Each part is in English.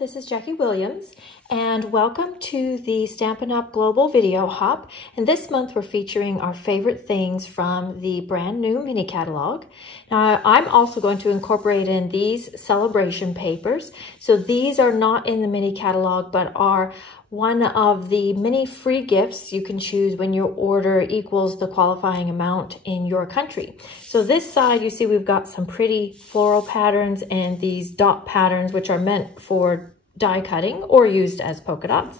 this is Jackie Williams, and welcome to the Stampin' Up! Global Video Hop. And this month we're featuring our favorite things from the brand new mini catalog. Now, I'm also going to incorporate in these celebration papers. So these are not in the mini catalog, but are one of the many free gifts you can choose when your order equals the qualifying amount in your country. So this side, you see we've got some pretty floral patterns and these dot patterns, which are meant for die cutting or used as polka dots.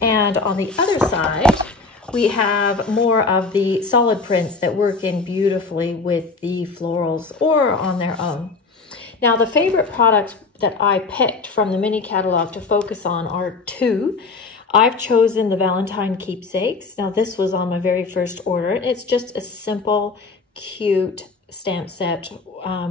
And on the other side, we have more of the solid prints that work in beautifully with the florals or on their own. Now, the favorite products that I picked from the mini catalog to focus on are two. I've chosen the Valentine Keepsakes. Now, this was on my very first order. It's just a simple, cute stamp set,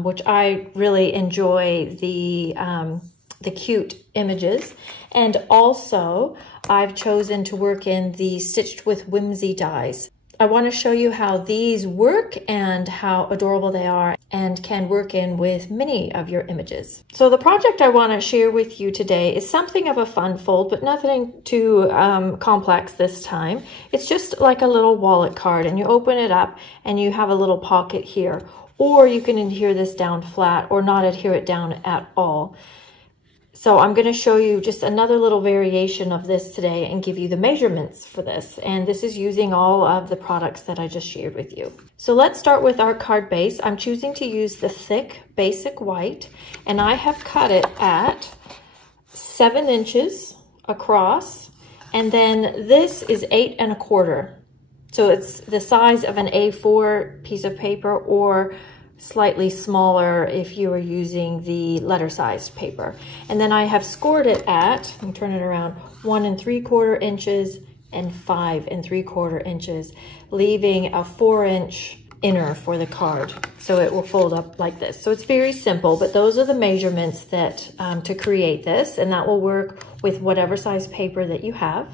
which I really enjoy the cute images. And also, I've chosen to work in the Stitched with Whimsey dies. I want to show you how these work and how adorable they are and can work in with many of your images. So the project I want to share with you today is something of a fun fold, but nothing too complex this time. It's just like a little wallet card, and you open it up and you have a little pocket here, or you can adhere this down flat or not adhere it down at all. So I'm going to show you just another little variation of this today and give you the measurements for this. And this is using all of the products that I just shared with you. So let's start with our card base. I'm choosing to use the thick basic white, and I have cut it at 7 inches across. And then this is 8 1/4. So it's the size of an A4 piece of paper, or slightly smaller if you are using the letter sized paper. And then I have scored it at, let me turn it around, 1 3/4 inches and 5 3/4 inches, leaving a 4-inch inner for the card. So it will fold up like this. So it's very simple, but those are the measurements that to create this, and that will work with whatever size paper that you have.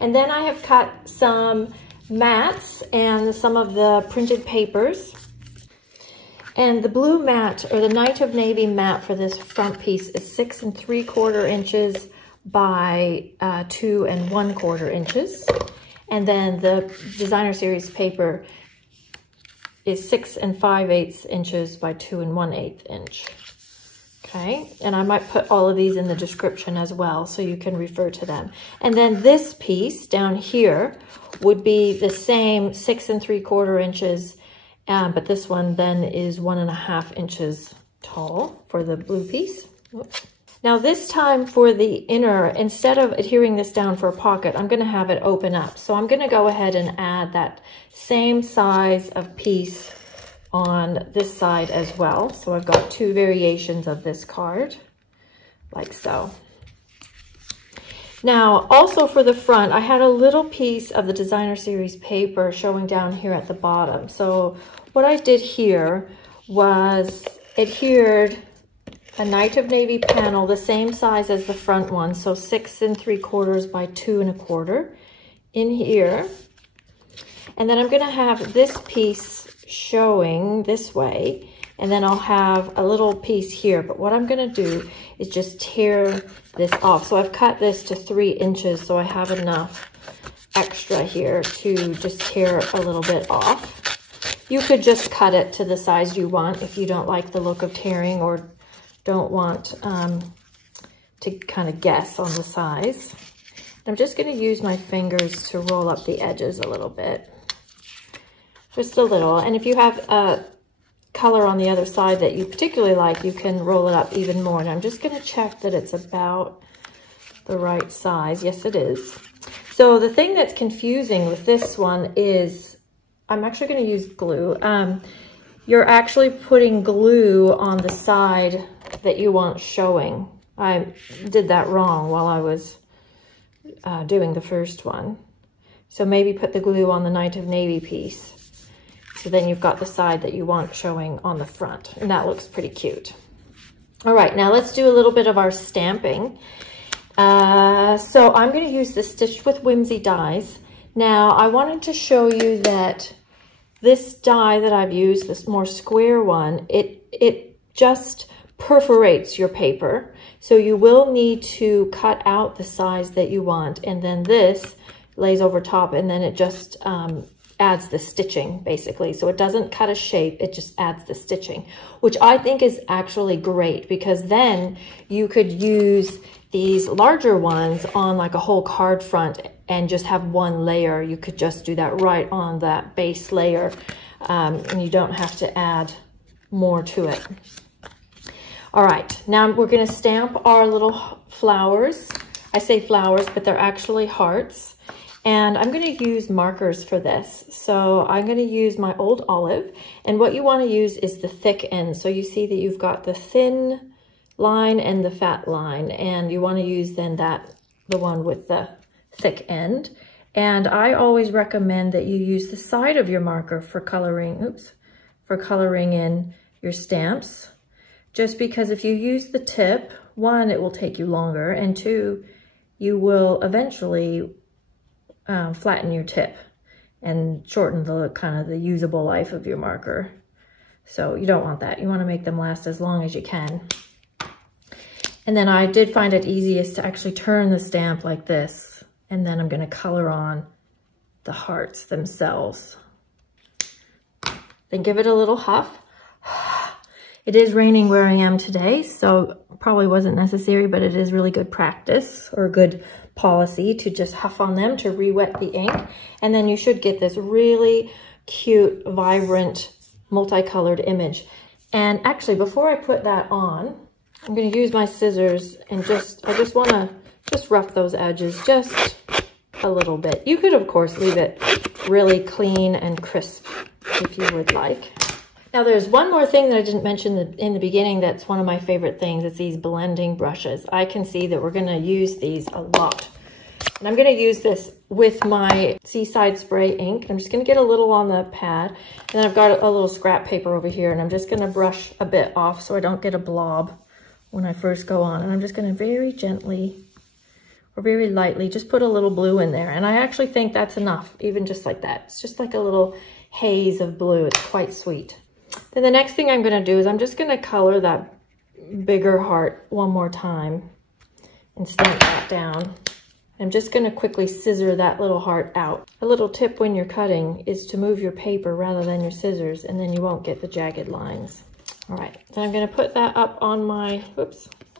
And then I have cut some mats and some of the printed papers. And the blue mat, or the Night of Navy mat for this front piece, is 6 3/4 inches by 2 1/4 inches. And then the designer series paper is 6 5/8 inches by 2 1/8 inch. Okay, and I might put all of these in the description as well, so you can refer to them. And then this piece down here would be the same 6 3/4 inches, but this one then is 1 1/2 inches tall for the blue piece. Oops. Now this time for the inner, instead of adhering this down for a pocket, I'm going to have it open up. So I'm going to go ahead and add that same size of piece on this side as well. So I've got 2 variations of this card, like so. Now, also for the front, I had a little piece of the designer series paper showing down here at the bottom. So what I did here was adhered a Night of Navy panel, the same size as the front one, so 6 3/4 by 2 1/4 in here. And then I'm going to have this piece showing this way, and then I'll have a little piece here. But what I'm going to do is just tear this off. So I've cut this to 3 inches, so I have enough extra here to just tear a little bit off. You could just cut it to the size you want if you don't like the look of tearing or don't want to kind of guess on the size. I'm just going to use my fingers to roll up the edges a little bit. Just a little. And if you have a color on the other side that you particularly like, you can roll it up even more. And I'm just going to check that it's about the right size. Yes, it is. So the thing that's confusing with this one is, I'm actually going to use glue. You're actually putting glue on the side that you want showing. I did that wrong while I was doing the first one. So maybe put the glue on the Night of Navy piece. So then you've got the side that you want showing on the front, and that looks pretty cute. All right, now let's do a little bit of our stamping. So I'm going to use the Stitched with Whimsey dies. Now, I wanted to show you that this die that I've used, this more square one, it just perforates your paper. So you will need to cut out the size that you want, and then this lays over top, and then it just adds the stitching basically. So it doesn't cut a shape, it just adds the stitching, which I think is actually great, because then you could use these larger ones on like a whole card front and just have one layer. You could just do that right on that base layer, and you don't have to add more to it. All right, now we're gonna stamp our little flowers. I say flowers, but they're actually hearts. And I'm gonna use markers for this. So I'm gonna use my old olive, and what you wanna use is the thick end. So you see that you've got the thin line and the fat line, and you wanna use then the one with the thick end. And I always recommend that you use the side of your marker for coloring, for coloring in your stamps. Just because if you use the tip, one, it will take you longer, and two, you will eventually flatten your tip and shorten the kind of the usable life of your marker. So you don't want that. You want to make them last as long as you can. And then I did find it easiest to actually turn the stamp like this, and then I'm going to color on the hearts themselves. Then give it a little huff. It is raining where I am today, so probably wasn't necessary, but it is really good practice or good policy to just huff on them to re-wet the ink. And then you should get this really cute, vibrant, multicolored image. And actually, before I put that on, I'm going to use my scissors and I just want to rough those edges just a little bit. You could, of course, leave it really clean and crisp if you would like. Now there's one more thing that I didn't mention in the beginning that's one of my favorite things. It's these blending brushes. I can see that we're going to use these a lot. And I'm going to use this with my Seaside Spray ink. I'm just going to get a little on the pad. And then I've got a little scrap paper over here, and I'm just going to brush a bit off so I don't get a blob when I first go on. And I'm just going to very gently or very lightly just put a little blue in there. And I actually think that's enough, even just like that. It's just like a little haze of blue. It's quite sweet. Then the next thing I'm going to do is I'm just going to color that bigger heart one more time and stamp that down. I'm just going to quickly scissor that little heart out. A little tip when you're cutting is to move your paper rather than your scissors, and then you won't get the jagged lines. All right, then I'm going to put that up on my,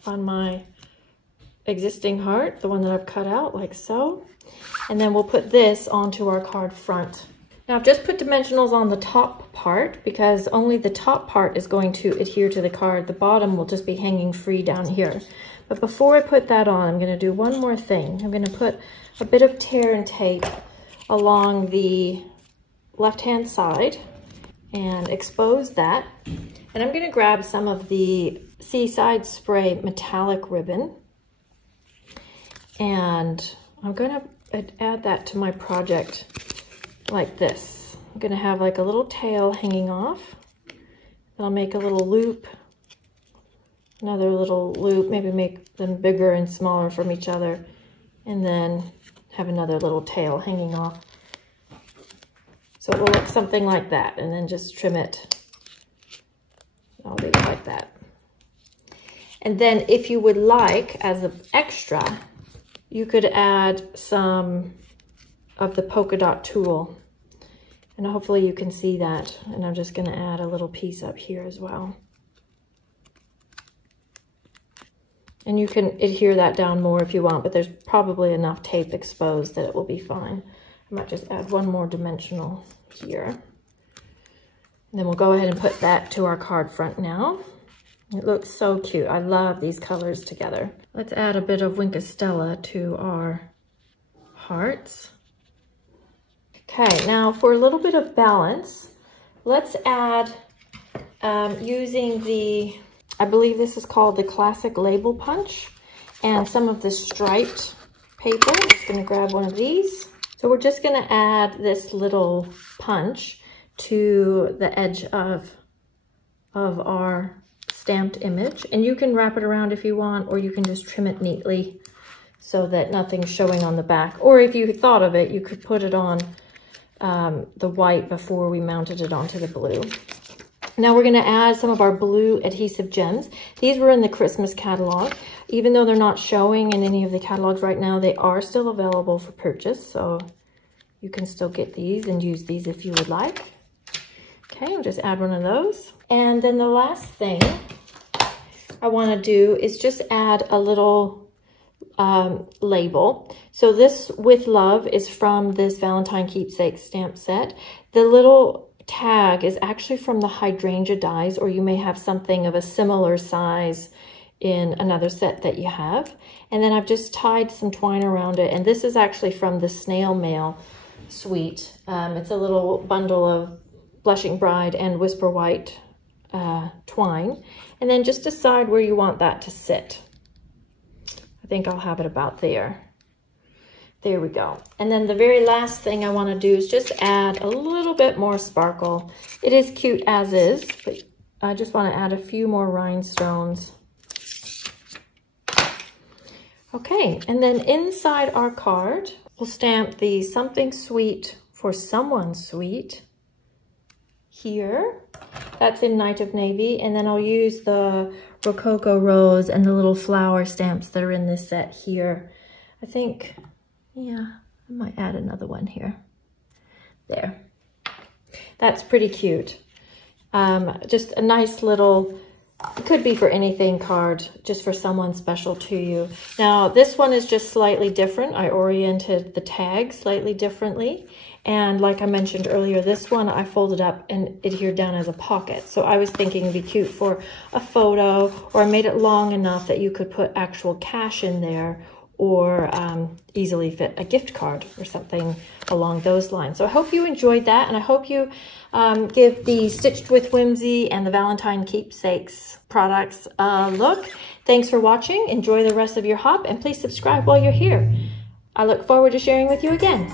on my existing heart, the one that I've cut out like so. And then we'll put this onto our card front. Now I've just put dimensionals on the top part because only the top part is going to adhere to the card. The bottom will just be hanging free down here. But before I put that on, I'm going to do one more thing. I'm going to put a bit of tear and tape along the left-hand side and expose that. And I'm going to grab some of the Seaside Spray metallic ribbon, and I'm going to add that to my project like this. I'm going to have like a little tail hanging off. I'll make a little loop, another little loop, maybe make them bigger and smaller from each other, and then have another little tail hanging off. So it will look something like that, and then just trim it. I'll leave it like that. And then if you would like, as an extra, you could add some of the polka dot tulle, and hopefully you can see that. And I'm just going to add a little piece up here as well, and you can adhere that down more if you want, but there's probably enough tape exposed that it will be fine. I might just add one more dimensional here, and then we'll go ahead and put that to our card front now. It looks so cute. I love these colors together. Let's add a bit of Winkostella to our hearts. Okay, now for a little bit of balance, let's add, using the, I believe this is called the Classic Label Punch, and some of the striped paper. I'm just going to grab one of these. So we're just going to add this little punch to the edge of our stamped image, and you can wrap it around if you want, or you can just trim it neatly so that nothing's showing on the back. Or if you thought of it, you could put it on the white before we mounted it onto the blue. Now we're going to add some of our blue adhesive gems. These were in the Christmas catalog. Even though they're not showing in any of the catalogs right now, they are still available for purchase. So you can still get these and use these if you would like. Okay, I'll just add one of those. And then the last thing I want to do is just add a little label. So this With Love is from this Valentine Keepsakes stamp set. The little tag is actually from the hydrangea dies, or you may have something of a similar size in another set that you have. And then I've just tied some twine around it, and this is actually from the Snail Mail suite. It's a little bundle of Blushing Bride and Whisper White twine. And then just decide where you want that to sit. I think I'll have it about there. There we go. And then the very last thing I want to do is just add a little bit more sparkle. It is cute as is, but I just want to add a few more rhinestones. Okay, and then inside our card, we'll stamp the Something Sweet for Someone Sweet here. That's in Night of Navy. And then I'll use the Rococo Rose and the little flower stamps that are in this set here. I think, yeah, I might add another one here. There. That's pretty cute. Just a nice little, it could be for anything card, just for someone special to you. Now, this one is just slightly different. I oriented the tag slightly differently. And like I mentioned earlier, this one I folded up and adhered down as a pocket. So I was thinking it'd be cute for a photo, or I made it long enough that you could put actual cash in there, or easily fit a gift card or something along those lines. So I hope you enjoyed that, and I hope you give the Stitched with Whimsy and the Valentine Keepsakes products a look. Thanks for watching. Enjoy the rest of your hop, and please subscribe while you're here. I look forward to sharing with you again.